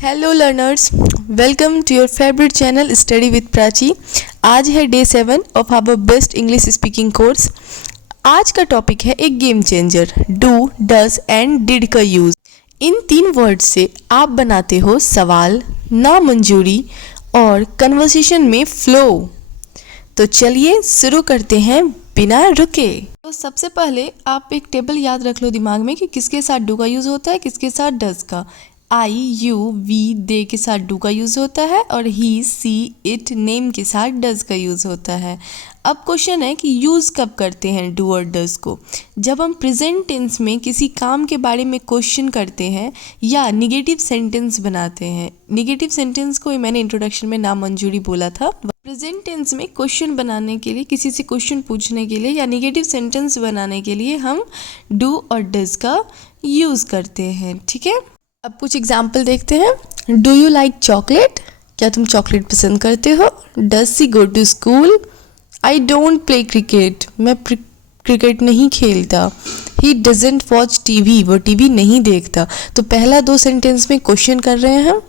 Hello learners, welcome to your favourite channel study with Prachi. आज है day 7 of our best English speaking course. आज का topic है एक game changer, do, does and did का use. इन 3 वर्ड से आप बनाते हो सवाल, नामंजूरी और कन्वर्सेशन में फ्लो। तो चलिए शुरू करते हैं बिना रुके। तो सबसे पहले आप एक टेबल याद रख लो दिमाग में कि किसके साथ डू का यूज़ होता है, किसके साथ डज का। आई, यू, वी, दे के साथ डू का यूज़ होता है और ही, सी, इट, नेम के साथ डज का यूज़ होता है। अब क्वेश्चन है कि यूज़ कब करते हैं डू और डज को। जब हम प्रेजेंट टेंस में किसी काम के बारे में क्वेश्चन करते हैं या निगेटिव सेंटेंस बनाते हैं। निगेटिव सेंटेंस को मैंने इंट्रोडक्शन में नामंजूरी बोला था। प्रेजेंट टेंस में क्वेश्चन बनाने के लिए, किसी से क्वेश्चन पूछने के लिए या निगेटिव सेंटेंस बनाने के लिए हम डू और डज का यूज़ करते हैं। ठीक है, अब कुछ एग्जाम्पल देखते हैं। Do you like chocolate? क्या तुम चॉकलेट पसंद करते हो? Does she go to school? I don't play cricket, मैं क्रिकेट नहीं खेलता। ही डजेंट वॉच टीवी, वो टीवी नहीं देखता। तो पहला 2 सेंटेंस में क्वेश्चन कर रहे हैं हम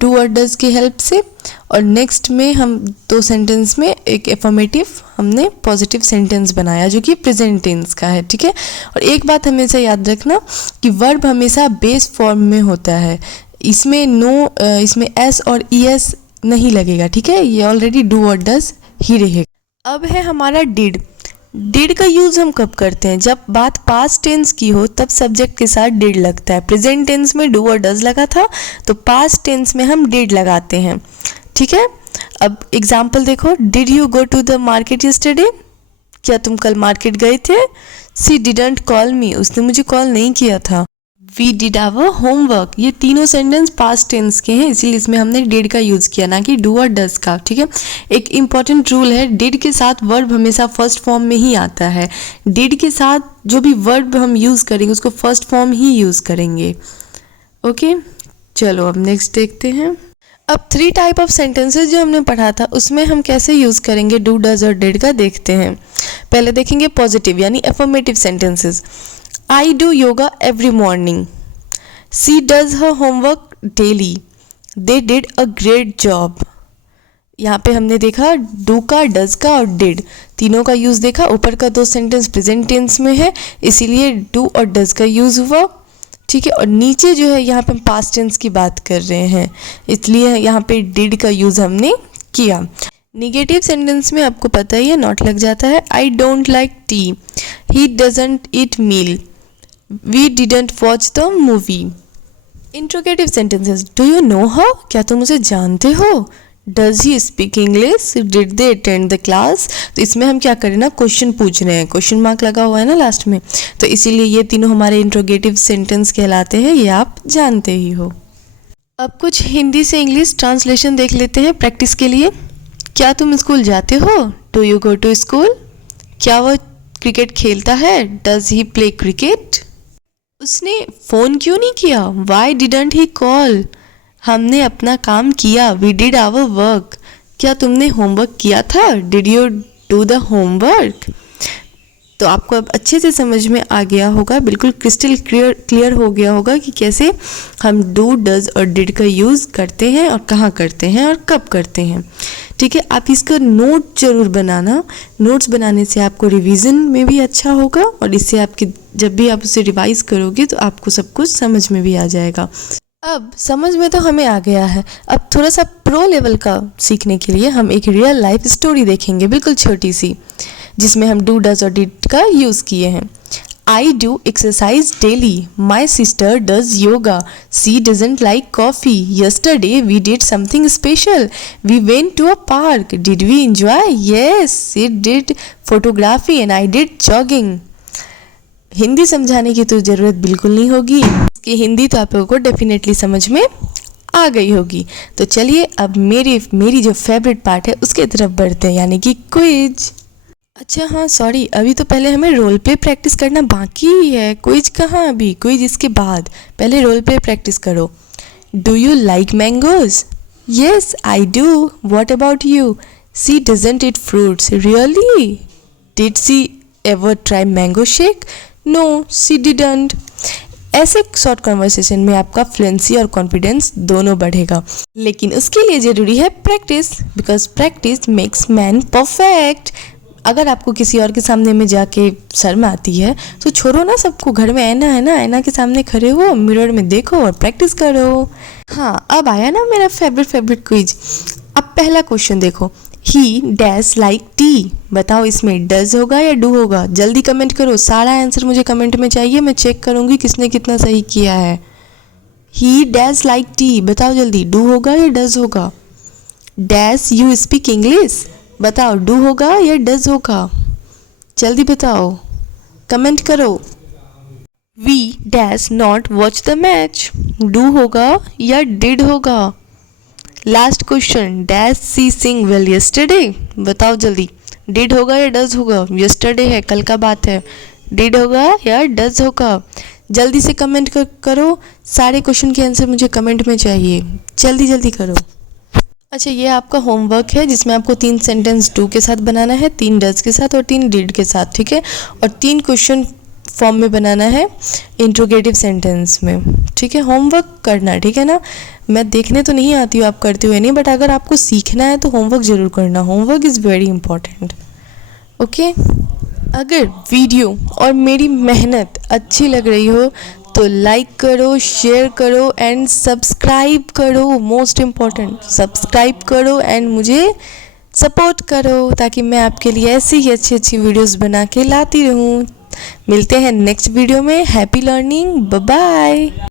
डू और डज की हेल्प से, और नेक्स्ट में हम 2 सेंटेंस में एक एफर्मेटिव हमने पॉजिटिव सेंटेंस बनाया जो कि प्रेजेंट टेंस का है। ठीक है, और एक बात हमेशा याद रखना कि वर्ब हमेशा बेस फॉर्म में होता है। इसमें इसमें एस और ई एस नहीं लगेगा। ठीक है, ये ऑलरेडी डू और डज ही रहेगा। अब है हमारा डिड। डिड का यूज़ हम कब करते हैं? जब बात पास्ट टेंस की हो तब सब्जेक्ट के साथ डिड लगता है। प्रेजेंट टेंस में डू और डज लगा था, तो पास्ट टेंस में हम डिड लगाते हैं। ठीक है, अब एग्जाम्पल देखो। Did you go to the market yesterday? क्या तुम कल मार्केट गए थे? सी डिडंट कॉल मी, उसने मुझे कॉल नहीं किया था। We did our homework. ये तीनों सेंटेंस पास्ट टेंस के हैं, इसीलिए इसमें हमने डिड का यूज़ किया, ना कि डू और डज का। ठीक है, एक इम्पॉर्टेंट रूल है, डिड के साथ वर्ब हमेशा फर्स्ट फॉर्म में ही आता है। डिड के साथ जो भी वर्ब हम यूज़ करेंगे उसको फर्स्ट फॉर्म ही यूज़ करेंगे। ओके, चलो अब नेक्स्ट देखते हैं। अब 3 टाइप ऑफ सेंटेंसेस जो हमने पढ़ा था उसमें हम कैसे यूज़ करेंगे डू, डज और डिड का देखते हैं। पहले देखेंगे पॉजिटिव यानी affirmative sentences. I do yoga every morning. She does her homework daily. They did a great job. यहाँ पे हमने देखा डू का, डज का और डिड तीनों का यूज़ देखा। ऊपर का 2 सेंटेंस प्रेजेंट टेंस में है, इसीलिए डू और डज का यूज़ हुआ। ठीक है, और नीचे जो है यहाँ पे हम पास्ट टेंस की बात कर रहे हैं, इसलिए यहाँ पे डिड का यूज़ हमने किया। निगेटिव सेंटेंस में आपको पता ही है नॉट लग जाता है। I don't like tea, he doesn't eat meal, we didn't watch the movie. Interrogative sentences. Do you know her? क्या तुम उसे जानते हो? Does he speak English? Did they attend the class? तो इसमें हम क्या करें ना, क्वेश्चन पूछ रहे हैं, क्वेश्चन मार्क लगा हुआ है ना लास्ट में, तो इसीलिए ये तीनों हमारे इंट्रोगेटिव सेंटेंस कहलाते हैं, ये आप जानते ही हो। अब कुछ हिंदी से इंग्लिश ट्रांसलेशन देख लेते हैं प्रैक्टिस के लिए। क्या तुम स्कूल जाते हो? Do you go to school? क्या वह क्रिकेट खेलता है? Does he play cricket? उसने फ़ोन क्यों नहीं किया? Why didn't he call? हमने अपना काम किया, वी डिड आवर वर्क। क्या तुमने होमवर्क किया था? Did you do the homework? तो आपको अब अच्छे से समझ में आ गया होगा, बिल्कुल क्रिस्टल क्लियर हो गया होगा कि कैसे हम डू, डज और डिड का यूज़ करते हैं और कहाँ करते हैं और कब करते हैं। ठीक है, आप इसका नोट जरूर बनाना। नोट्स बनाने से आपको रिवीजन में भी अच्छा होगा और इससे आपकी जब भी आप उसे रिवाइज करोगे तो आपको सब कुछ समझ में भी आ जाएगा। अब समझ में तो हमें आ गया है, अब थोड़ा सा प्रो लेवल का सीखने के लिए हम एक रियल लाइफ स्टोरी देखेंगे, बिल्कुल छोटी सी, जिसमें हम डू, डज और डिड का यूज़ किए हैं। I do exercise daily. My sister does yoga. She doesn't like coffee. Yesterday we did something special. We went to a park. Did we enjoy? Yes, she did photography and I did jogging. Hindi समझाने की तो ज़रूरत बिल्कुल नहीं होगी, कि हिंदी तो आप लोगों को डेफिनेटली समझ में आ गई होगी। तो चलिए अब मेरी जो फेवरेट पार्ट है उसके तरफ बढ़ते हैं, यानी कि क्विज। अच्छा हाँ, सॉरी, अभी तो पहले हमें रोल प्ले प्रैक्टिस करना बाकी ही है। क्विज कहाँ अभी, क्विज इसके बाद, पहले रोल प्ले प्रैक्टिस करो। Do you like mangoes? Yes I do. What about you? She doesn't eat fruits. Really? Did she ever try mango shake? No she didn't. ऐसे शॉर्ट कन्वर्सेशन में आपका fluency और confidence दोनों बढ़ेगा, लेकिन उसके लिए ज़रूरी है practice, because practice makes man perfect. अगर आपको किसी और के सामने में जाके शर्म आती है तो छोड़ो ना सबको, घर में आईना है ना, आईना के सामने खड़े हो, मिरर में देखो और प्रैक्टिस करो। हाँ, अब आया ना मेरा फेवरेट क्विज। अब पहला क्वेश्चन देखो, ही डैश लाइक टी, बताओ इसमें डज होगा या डू होगा? जल्दी कमेंट करो, सारा आंसर मुझे कमेंट में चाहिए, मैं चेक करूँगी किसने कितना सही किया है। ही डैश लाइक टी, बताओ जल्दी, डू होगा या डज होगा? डैश यू स्पीक इंग्लिश, बताओ डू होगा या डज होगा? जल्दी बताओ, कमेंट करो। We dash not watch the match, do होगा या डिड होगा? Last question, dash she sing well yesterday, बताओ जल्दी, डिड होगा या डज होगा? यस्टरडे है, कल का बात है, डिड होगा या डज होगा? जल्दी से कमेंट करो, सारे क्वेश्चन के आंसर मुझे कमेंट में चाहिए, जल्दी जल्दी करो। अच्छा, ये आपका होमवर्क है जिसमें आपको 3 सेंटेंस डू के साथ बनाना है, 3 डज के साथ और 3 डिड के साथ, ठीक है? और 3 क्वेश्चन फॉर्म में बनाना है इंट्रोगेटिव सेंटेंस में, ठीक है? होमवर्क करना, ठीक है ना? मैं देखने तो नहीं आती हूँ आप करते हुए नहीं, बट अगर आपको सीखना है तो होमवर्क ज़रूर करना, homework is very important, okay? अगर वीडियो और मेरी मेहनत अच्छी लग रही हो तो लाइक करो, शेयर करो एंड सब्सक्राइब करो, मोस्ट इम्पॉर्टेंट सब्सक्राइब करो एंड मुझे सपोर्ट करो, ताकि मैं आपके लिए ऐसी ही अच्छी वीडियोस बना के लाती रहूँ। मिलते हैं नेक्स्ट वीडियो में। Happy learning, bye bye.